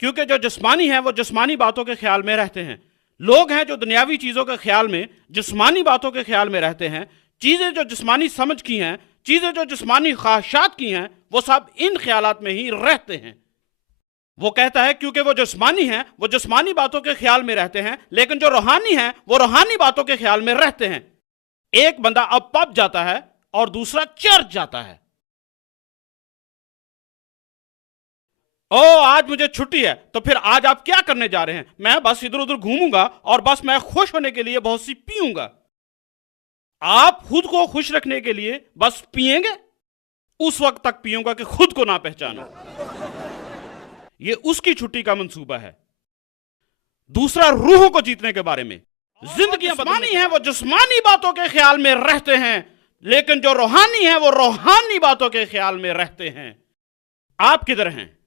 क्योंकि जो जिस्मानी है वो जिस्मानी बातों के ख्याल में रहते हैं। लोग हैं जो दुनियावी चीजों के ख्याल में, जिस्मानी बातों के ख्याल में रहते हैं। चीजें जो जिस्मानी समझ की हैं, चीजें जो जिस्मानी ख्वाहिशात की हैं, वो सब इन ख्यालात में ही रहते हैं। वो कहता है क्योंकि वो जिस्मानी हैं, वो जिस्मानी बातों के ख्याल में रहते हैं, लेकिन जो रूहानी हैं वो रूहानी बातों के ख्याल में रहते हैं। एक बंदा अब पब जाता है और दूसरा चर्च जाता है। ओ आज मुझे छुट्टी है, तो फिर आज आप क्या करने जा रहे हैं? मैं बस इधर उधर घूमूंगा और बस मैं खुश होने के लिए बहुत सी पीऊंगा। आप खुद को खुश रखने के लिए बस पिएंगे, उस वक्त तक पियूंगा कि खुद को ना पहचानो। ये उसकी छुट्टी का मंसूबा है। दूसरा रूह को जीतने के बारे में, जिंदगी जिस्मानी है वो जिस्मानी बातों के ख्याल में रहते हैं, लेकिन जो रूहानी है वो रूहानी बातों के ख्याल में रहते हैं। आप किधर हैं?